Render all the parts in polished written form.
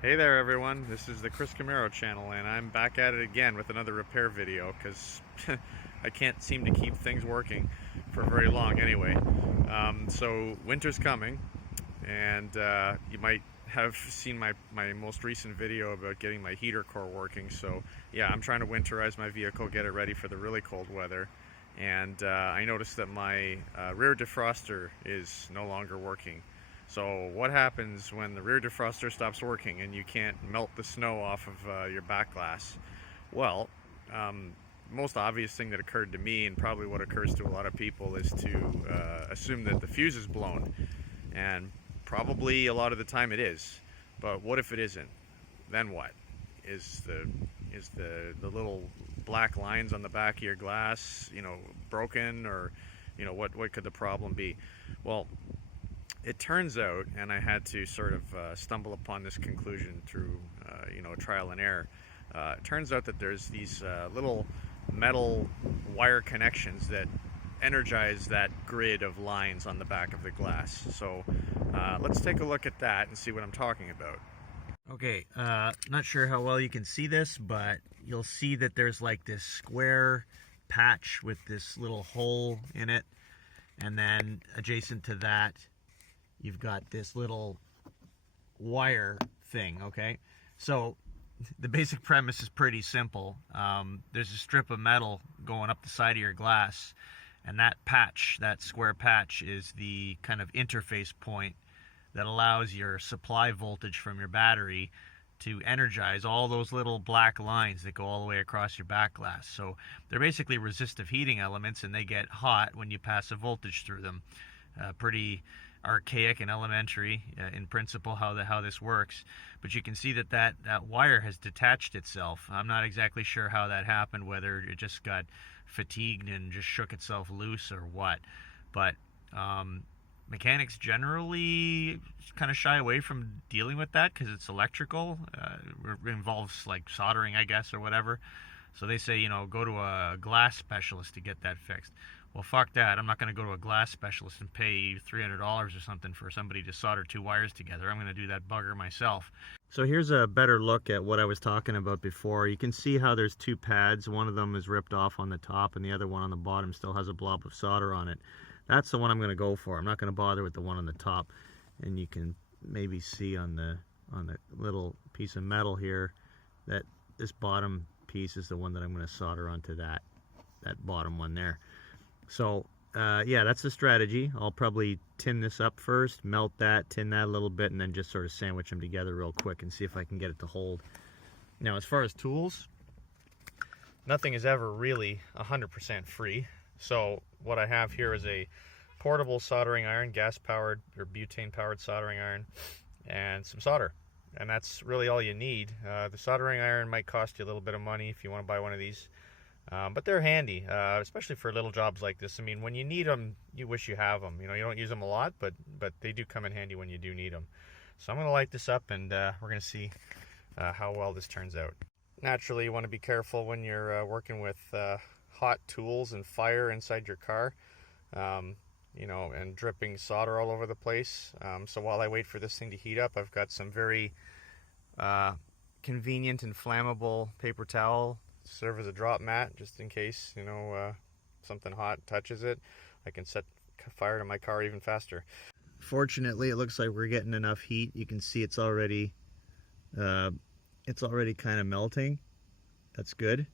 Hey there everyone, this is the Chris Camaro channel and I'm back at it again with another repair video because I can't seem to keep things working for very long anyway. So winter's coming and you might have seen my most recent video about getting my heater core working. So yeah, I'm trying to winterize my vehicle, get it ready for the really cold weather. And I noticed that my rear defroster is no longer working. So what happens when the rear defroster stops working and you can't melt the snow off of your back glass? Well, most obvious thing that occurred to me, and probably what occurs to a lot of people, is to assume that the fuse is blown. And probably a lot of the time it is. But what if it isn't? Then what? Is the little black lines on the back of your glass, broken, or what could the problem be? Well, it turns out, and I had to sort of stumble upon this conclusion through trial and error. It turns out that there's these little metal wire connections that energize that grid of lines on the back of the glass. So let's take a look at that and see what I'm talking about. Okay, not sure how well you can see this, but you'll see that there's like this square patch with this little hole in it, and then adjacent to that you've got this little wire thing. Okay, so the basic premise is pretty simple. There's a strip of metal going up the side of your glass, and that patch, that square patch, is the kind of interface point that allows your supply voltage from your battery to energize all those little black lines that go all the way across your back glass. So they're basically resistive heating elements, and they get hot when you pass a voltage through them. Pretty archaic and elementary in principle how this works, but you can see that wire has detached itself. I'm not exactly sure how that happened, whether it just got fatigued and just shook itself loose or what, but mechanics generally kind of shy away from dealing with that because it's electrical. It involves like soldering, I guess, or whatever. So they say, go to a glass specialist to get that fixed. Well, fuck that. I'm not going to go to a glass specialist and pay $300 or something for somebody to solder two wires together. I'm going to do that bugger myself. So here's a better look at what I was talking about before. You can see how there's two pads. One of them is ripped off on the top, and the other one on the bottom still has a blob of solder on it. That's the one I'm going to go for. I'm not going to bother with the one on the top. And you can maybe see on the little piece of metal here that this bottom piece is the one that I'm going to solder onto that bottom one there. So yeah, that's the strategy. I'll probably tin this up first, melt that, tin that a little bit, and then just sort of sandwich them together real quick and see if I can get it to hold. Now, as far as tools, nothing is ever really 100% free. So what I have here is a portable soldering iron, gas-powered or butane-powered soldering iron, and some solder. And that's really all you need. The soldering iron might cost you a little bit of money if you want to buy one of these. But they're handy, especially for little jobs like this. I mean, when you need them, you wish you have them. You don't use them a lot, but they do come in handy when you do need them. So I'm going to light this up, and we're going to see how well this turns out. Naturally, you want to be careful when you're working with hot tools and fire inside your car, and dripping solder all over the place. So while I wait for this thing to heat up, I've got some very convenient and flammable paper towel to serve as a drop mat, just in case something hot touches it. I can set fire to my car even faster. Fortunately, it looks like we're getting enough heat. You can see it's already kind of melting. That's good.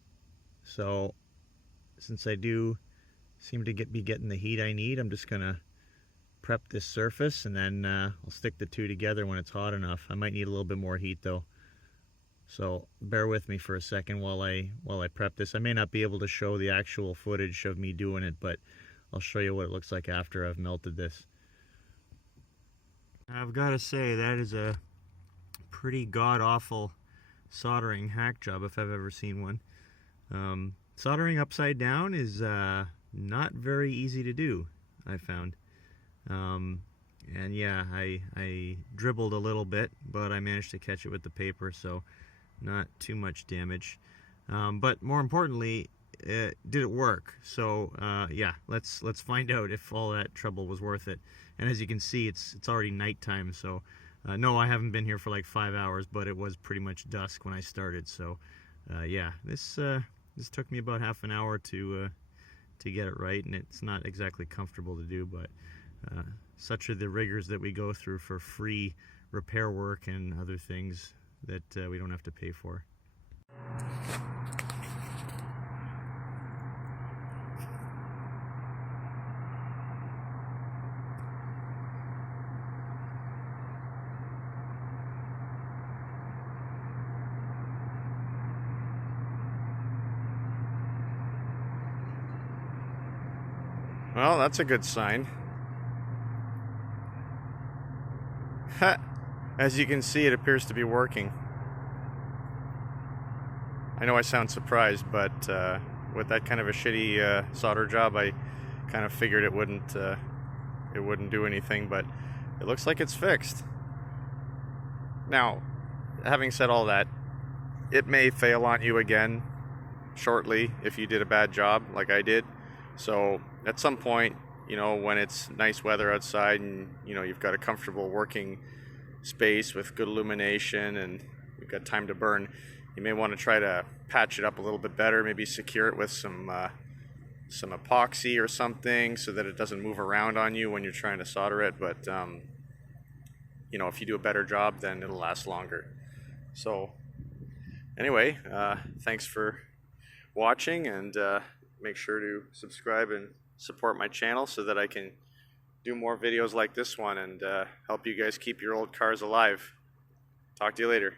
So since I do seem to be getting the heat I need, I'm just gonna prep this surface, and then I'll stick the two together when it's hot enough. I might need a little bit more heat though, so bear with me for a second while I prep this. I may not be able to show the actual footage of me doing it, but I'll show you what it looks like after I've melted this. I've got to say, that is a pretty god-awful soldering hack job if I've ever seen one. Soldering upside down is not very easy to do, I found. And yeah, I dribbled a little bit, but I managed to catch it with the paper, so not too much damage. But more importantly, did it work? So yeah, let's find out if all that trouble was worth it. And as you can see, it's already nighttime, so No, I haven't been here for like 5 hours, but it was pretty much dusk when I started. So, yeah, this took me about half an hour to get it right, and it's not exactly comfortable to do, but such are the rigors that we go through for free repair work and other things that we don't have to pay for. Well, that's a good sign. As you can see, it appears to be working. I know I sound surprised, but with that kind of a shitty solder job, I kind of figured it wouldn't do anything, but it looks like it's fixed. Now, having said all that, it may fail on you again shortly if you did a bad job like I did. So at some point, you know, when it's nice weather outside and, you know, you've got a comfortable working space with good illumination and you've got time to burn, you may want to try to patch it up a little bit better, maybe secure it with some epoxy or something so that it doesn't move around on you when you're trying to solder it. But you know, if you do a better job, then it'll last longer. So anyway, thanks for watching, and make sure to subscribe and support my channel so that I can do more videos like this one and help you guys keep your old cars alive. Talk to you later.